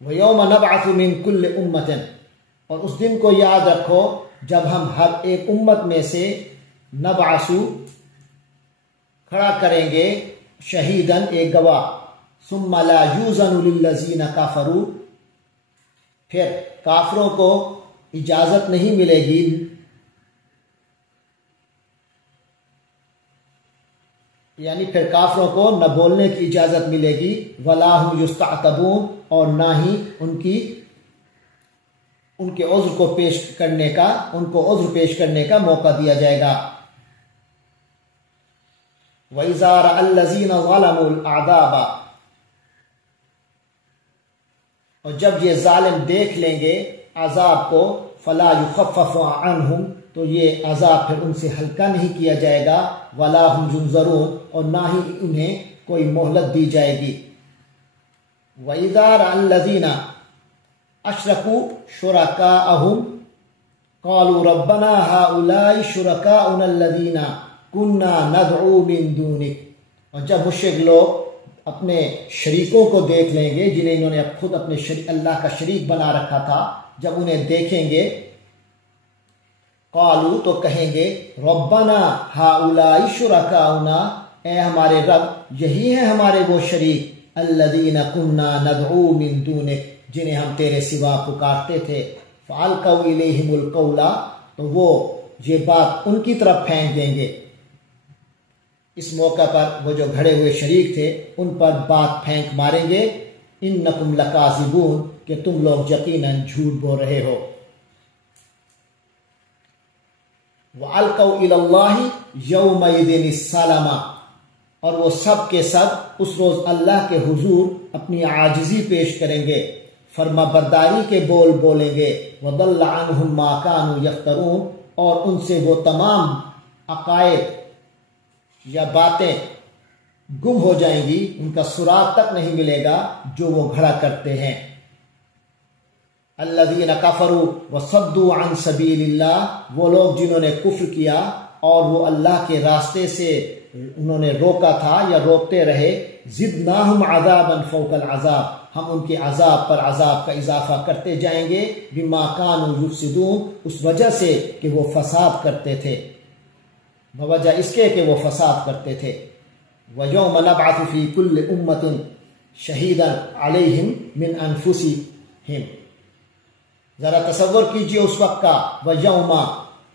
وَيَوْمَ نَبْعَثُ مِنْ كُلِّ أُمَّةٍ، اور اس دن کو یاد رکھو جب ہم ہر ایک امت میں سے نبعث کھڑا کریں گے شہیدن ایک گواہ، ثم لا یوزن للذین کفروا، پھر کافروں کو اجازت نہیں ملے گی، یعنی پھر کافروں کو نہ بولنے کی اجازت ملے گی، ولا هم یستعتبون، اور نہ ہی ان کے عذر کو پیش کرنے کا، ان کو عذر پیش کرنے کا موقع دیا جائے گا۔ وَإِذَا رَأَى الَّذِينَ ظَلَمُوا الْأَعْذَابَ، اور جب یہ ظالم دیکھ لیں گے عذاب کو، فَلَا يُخَفَّفُ عَنْهُمْ، تو یہ عذاب پھر ان سے ہلکا نہیں کیا جائے گا، وَلَا هُمْ يُنظَرُونَ، اور نہ ہی انہیں کوئی مہلت دی جائے گی۔ وَإِذَا رَأَى الَّذِينَ أَشْرَكُوا شُرَكَاءَهُمْ قَالُوا رَبَّنَا هَؤُلَاءِ شُرَكَاؤُنَا الَّذِينَ كُنَّا نَدْعُو مِن دُونِكَ، اور جب مشرک لوگ اپنے شریکوں کو دیکھ لیں گے جنہیں انہوں نے خود اپنے اللہ کا شریک بنا رکھا تھا، جب انہیں دیکھیں گے قالوا، تو کہیں گے ربنا ہؤلاء شرکاؤنا، اے ہمارے رب یہی ہیں ہمارے وہ شریک، الذین کنا ندعو من دونک، جنہیں ہم تیرے سوا پکارتے تھے، فالقوا الیہم القول، تو وہ یہ بات ان کی طرف پھینک دیں گے۔ اس موقع پر وہ جو گھڑے ہوئے شریک تھے ان پر بات پھینک ماریں گے، انکم لکاذبون، کہ تم لوگ یقیناً جھوٹ بول رہے ہو۔ وَأَلْقَوْا إِلَى اللَّهِ يَوْمَئِذٍ السَّلَامَ، اور وہ سب کے سب اس روز اللہ کے حضور اپنی عاجزی پیش کریں گے، فرما برداری کے بول بولیں گے، وَضَلَّ عَنْهُمْ مَا كَانُوا يَفْتَرُونَ، اور ان سے وہ تمام عقائد یا باتیں گم ہو جائیں گی، ان کا سراغ تک نہیں ملے گا جو وہ گھڑا کرتے ہیں۔ الذین کفروا وصدوا عن سبیل اللہ، وہ لوگ جنہوں نے کفر کیا اور وہ اللہ کے راستے سے انہوں نے روکا تھا یا روکتے رہے، زدناہم عذابا فوق العذاب، ہم ان کے عذاب پر عذاب کا اضافہ کرتے جائیں گے، بما کانوا یفسدون، اس وجہ سے کہ وہ فساد کرتے تھے، بوجہ اس کے کہ وہ فساد کرتے تھے۔ وَيَوْمَ نَبْعَثُ فِي كُلِّ أُمَّةٍ شَهِيدًا عَلَيْهِمْ مِنْ أَنفُسِهِمْ، ذرا تصور کیجئے اس وقت کا، وَيَوْمَ،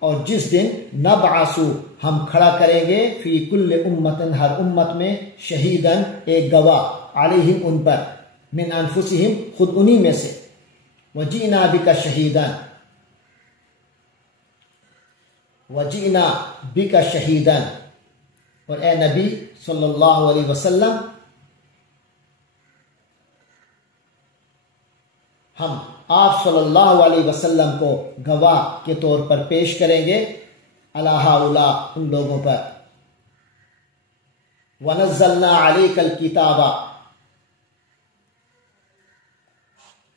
اور جس دن نبعث، ہم کھڑا کریں گے، فی کل امت، ہر امت میں، شہیدن، ایک گواہ، علیہم، ان پر، من انفسہم، خود انہی میں سے، وجئنا بک شہیدن، وجئنا بک شہیدن، اور اے نبی صلی اللہ علیہ وسلم ہم آپ صلی اللہ علیہ وسلم کو گواہ کے طور پر پیش کریں گے، علی ہؤلاء، ان لوگوں پر، ونزلنا علیک الکتاب،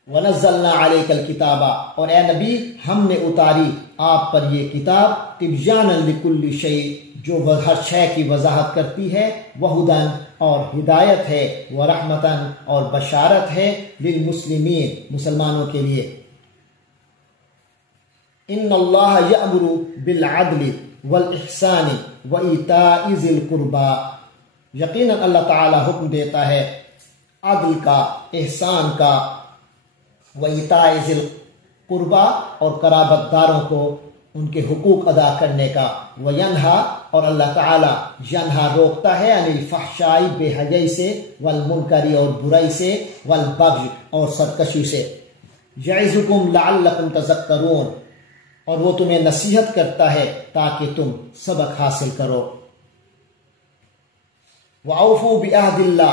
ونزلنا علیک الکتاب، اور اے نبی ہم نے اتاری آپ پر یہ کتاب، تبیانا لکل شیء، جو ہر شے کی وضاحت کرتی ہے، وہدن، اور ہدایت ہے، ورحمتن، اور بشارت ہے، للمسلمین، مسلمانوں کے لیے۔ ان اللہ یأمر بالعدل والاحسان وایتاء ذی القربى، یقیناً اللہ تعالی حکم دیتا ہے عدل کا، احسان کا، وایتاء ذی القربى، اور قرابت داروں کو ان کے حقوق ادا کرنے کا، وینہا، اور اللہ تعالی ینہا روکتا ہے، عن الفحشاء، بے حیائی سے، والمنکر، اور برائی سے، والبغی، اور سرکشی سے، یعظکم لعلکم تذکرون، اور وہ تمہیں نصیحت کرتا ہے تاکہ تم سبق حاصل کرو۔ وَأَوْفُوا بِعَهْدِ اللَّهِ،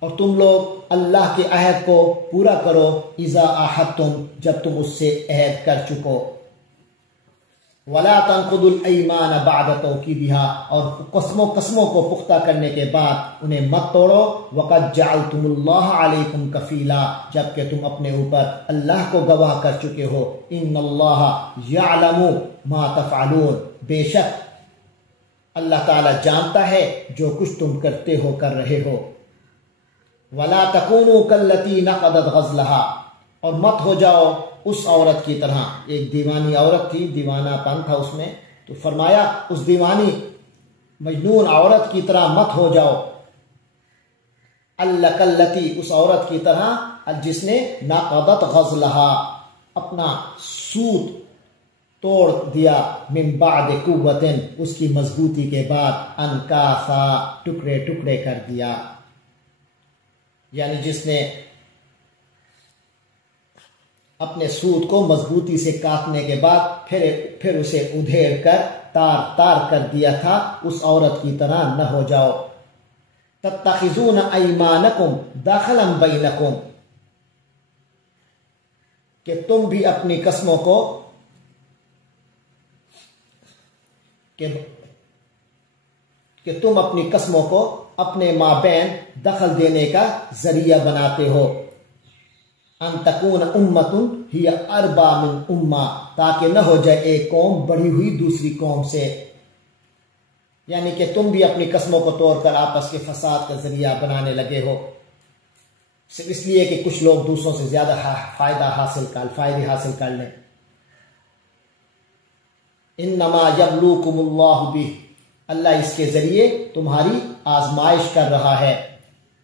اور تم لوگ اللہ کے عہد کو پورا کرو، اذا عاہدتم، جب تم اس سے عہد کر چکو، وَلَا تَنْقُضُوا الْأَيْمَانَ بَعْدَ تَوْكِيدِهَا، اور قسموں کو پختہ کرنے کے بعد انہیں مت توڑو، وَقَدْ جَعَلْتُمُ اللَّهَ عَلَيْكُمْ كَفِيلًا، جبکہ تم اپنے اوپر اللہ کو گواہ کر چکے ہو، إِنَّ اللَّهَ يَعْلَمُ مَا تَفْعَلُونَ، بے شک اللہ تعالی جانتا ہے جو کچھ تم کرتے ہو، کر رہے ہو۔ وَلَا تَكُونُوا كَالَّتِي نَقَضَتْ غَزْلَهَا، اور مت ہو جاؤ اس عورت کی طرح. ایک دیوانی عورت تھی، دیوانہ پن تھا اس میں، تو فرمایا اس دیوانی مجنون عورت کی طرح مت ہو جاؤ. الکلتی، اس عورت کی طرح جس نے نقضت غزلہا، اپنا سوت توڑ دیا، من بعد قوت، اس کی مضبوطی کے بعد، انکاثا، ٹکڑے ٹکڑے کر دیا. یعنی جس نے اپنے سوت کو مضبوطی سے کاٹنے کے بعد پھر اسے ادھیڑ کر تار تار کر دیا تھا، اس عورت کی طرح نہ ہو جاؤ. تتخذون ایمانکم دخلا بینکم، کہ تم بھی اپنی قسموں کو کہ تم اپنی قسموں کو اپنے مابین دخل دینے کا ذریعہ بناتے ہو. ان تکون امۃ ہی اربا من امہ، تاکہ نہ ہو جائے ایک قوم بڑھی ہوئی دوسری قوم سے. یعنی کہ تم بھی اپنی قسموں کو توڑ کر آپس کے فساد کا ذریعہ بنانے لگے ہو، صرف اس لیے کہ کچھ لوگ دوسروں سے زیادہ فائدے حاصل کر لیں. انما یبلوکم اللہ بہ، اللہ اس کے ذریعے تمہاری آزمائش کر رہا ہے.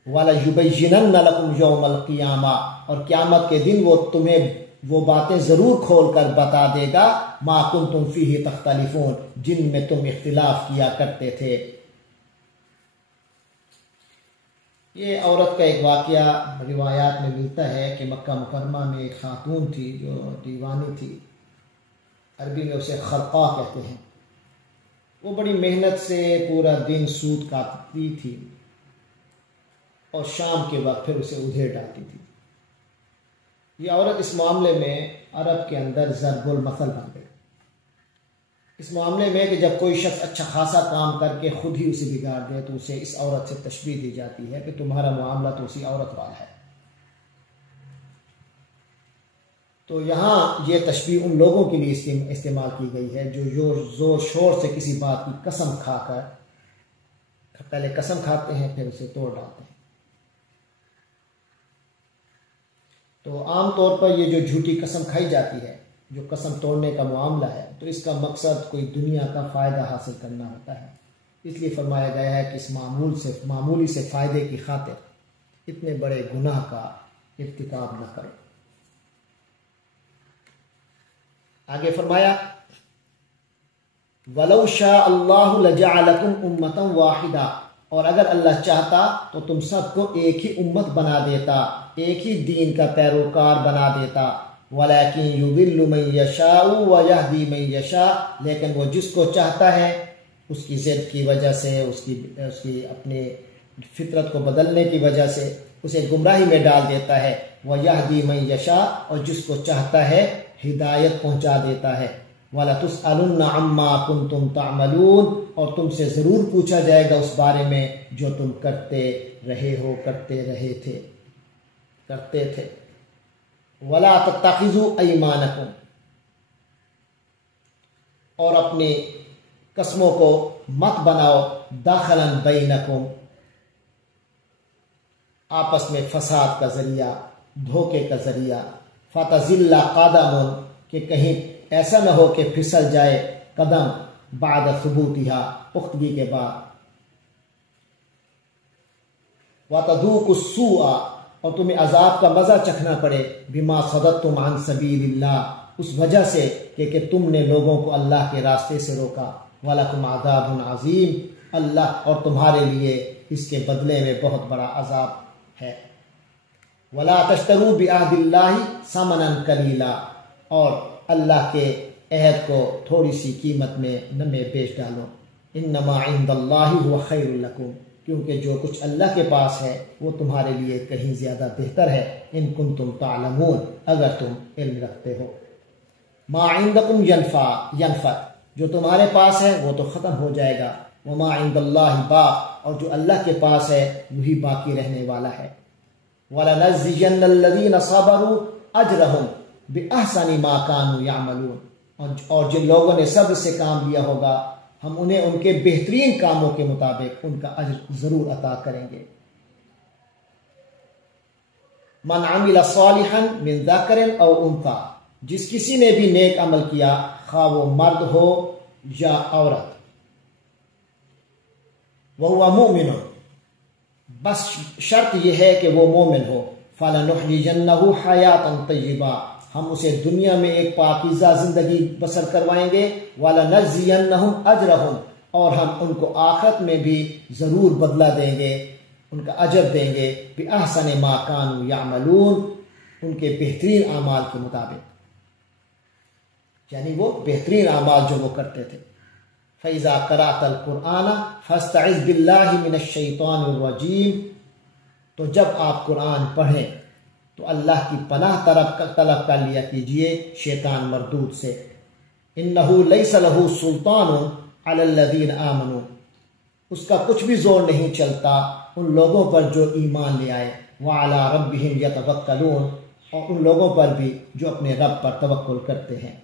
وَلَيُبَيِّنَنَّ لَكُمْ يَوْمَ الْقِيَامَةِ، اور قیامت کے دن وہ تمہیں وہ باتیں ضرور کھول کر بتا دے گا، ما کنتم فیہ تختلفون، جن میں تم اختلاف کیا کرتے تھے. یہ عورت کا ایک واقعہ روایات میں ملتا ہے کہ مکہ مکرمہ میں ایک خاتون تھی جو دیوانی تھی، عربی میں اسے خرقہ کہتے ہیں. وہ بڑی محنت سے پورا دن سوت کاٹتی تھی اور شام کے وقت پھر اسے ادھیڑ ڈالتی تھی. یہ عورت اس معاملے میں عرب کے اندر ضرب المثل بن گئی، اس معاملے میں کہ جب کوئی شخص اچھا خاصا کام کر کے خود ہی اسے بگاڑ دے تو اسے اس عورت سے تشبیہ دی جاتی ہے کہ تمہارا معاملہ تو اسی عورت والا ہے. تو یہاں یہ تشبیہ ان لوگوں کے لیے استعمال کی گئی ہے جو زور شور سے کسی بات کی قسم کھا کر پہلے قسم کھاتے ہیں پھر اسے توڑ ڈالتے ہیں. تو عام طور پر یہ جو جھوٹی قسم کھائی جاتی ہے، جو قسم توڑنے کا معاملہ ہے، تو اس کا مقصد کوئی دنیا کا فائدہ حاصل کرنا ہوتا ہے. اس لیے فرمایا گیا ہے کہ اس معمولی سے فائدے کی خاطر اتنے بڑے گناہ کا ارتکاب نہ کرو. آگے فرمایا وَلَوْ شَاءَ اللَّهُ لَجَعَلَكُمْ أُمَّةً وَاحِدَةً، اور اگر اللہ چاہتا تو تم سب کو ایک ہی امت بنا دیتا، ایک ہی دین کا پیروکار بنا دیتا. وَلَكِنْ يُضِلُّ مَنْ يَشَاءُ وَيَهْدِي مَنْ يَشَاءُ، لیکن وہ جس کو چاہتا ہے اس کی ضد کی وجہ سے، اس کی اپنے فطرت کو بدلنے کی وجہ سے اسے گمراہی میں ڈال دیتا ہے. وَيَهْدِي مَنْ يَشَاءُ، اور جس کو چاہتا ہے ہدایت پہنچا دیتا ہے. وَلَتُسْأَلُنَّ عَمَّا كُنْتُمْ تَعْمَلُونَ، اور تم سے ضرور پوچھا جائے گا اس بارے میں جو تم کرتے تھے. وَلَا تَتَّخِذُوا أَيْمَانَكُمْ، اور اپنی قسموں کو مت بناؤ داخلاً بینکم، آپس میں فساد کا ذریعہ، دھوکے کا ذریعہ. فَتَزِلَّ قَدَمٌ، کہ کہیں ایسا نہ ہو کہ پھسل جائے قدم، بعد ثبوتها، پختگی کے بعد. وَتَذُوقُوا السُّوءَ، اور تمہیں عذاب کا مزہ چکھنا پڑے، بِمَا صَدَدتُّمْ عَنْ سَبِيلِ اللَّهِ، اس وجہ سے کہ تم نے لوگوں کو اللہ کے راستے سے روکا. وَلَكُمْ عَذَابٌ عَظِيمٌ، اللہ اور تمہارے لیے اس کے بدلے میں بہت بڑا عذاب ہے. وَلَا تَشْتَرُوا بِعَهْدِ اللَّهِ ثَمَنًا قَلِيلًا، اور اللہ کے عہد کو تھوڑی سی قیمت میں نہ بیچ ڈالو. انما عند اللہ هو خیر لکم، کیونکہ جو کچھ اللہ کے پاس ہے وہ تمہارے لیے کہیں زیادہ بہتر ہے. ان کنتم تعلمون، اگر تم علم رکھتے ہو. ما عندکم ینفد، جو تمہارے پاس ہے وہ تو ختم ہو جائے گا. وما عند اللہ باق، اور جو اللہ کے پاس ہے وہی باقی رہنے والا ہے. وَلَنَجْزِيَنَّ الَّذِينَ صَبَرُوا أَجْرَهُمْ بِأَحْسَنِ مَا كَانُوا يَعْمَلُونَ، اور جن لوگوں نے صبر سے کام لیا ہوگا ہم انہیں ان کے بہترین کاموں کے مطابق ان کا اجر ضرور عطا کریں گے. من عمل صالحا من ذکر او انثى، جس کسی نے بھی نیک عمل کیا خواہ وہ مرد ہو یا عورت، وهو مؤمن، بس شرط یہ ہے کہ وہ مومن ہو، فَلَنُحْيِيَنَّهُ حَيَاةً طَيِّبَةً، ہم اسے دنیا میں ایک پاکیزہ زندگی بسر کروائیں گے، وَلَنَجْزِيَنَّهُمْ أَجْرَهُمْ، اور ہم ان کو آخرت میں بھی ضرور بدلہ دیں گے، ان کا اجر دیں گے، بِأَحْسَنِ مَا كَانُوا يَعْمَلُونَ، ان کے بہترین اعمال کے مطابق، یعنی وہ بہترین اعمال جو وہ کرتے تھے۔ فَإِذَا قَرَأْتَ الْقُرْآنَ فَاسْتَعِذْ بِاللَّهِ مِنَ الشَّيْطَانِ الرَّجِيمِ، تو جب آپ قرآن پڑھیں تو اللہ کی پناہ طلب کر لیا کیجئے شیطان مردود سے۔ إِنَّهُ لَيْسَ لَهُ سُلْطَانٌ عَلَى الَّذِينَ آمَنُوا، اس کا کچھ بھی زور نہیں چلتا ان لوگوں پر جو ایمان لے آئے، وَعَلَىٰ رَبِّهِمْ يَتَوَكَّلُونَ، اور ان لوگوں پر بھی جو اپنے رب پر توکل کرتے ہیں،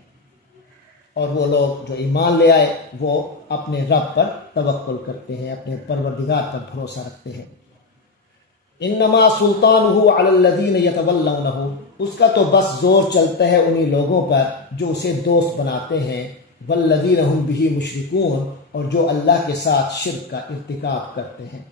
اور وہ لوگ جو ایمان لے آئے وہ اپنے رب پر توکل کرتے ہیں، اپنے پروردگار پر بھروسہ رکھتے ہیں۔ انما سلطانہ علی الذین یتولونہ، اس کا تو بس زور چلتا ہے انہی لوگوں پر جو اسے دوست بناتے ہیں، والذین ہم بہ مشرکون، اور جو اللہ کے ساتھ شرک کا ارتکاب کرتے ہیں۔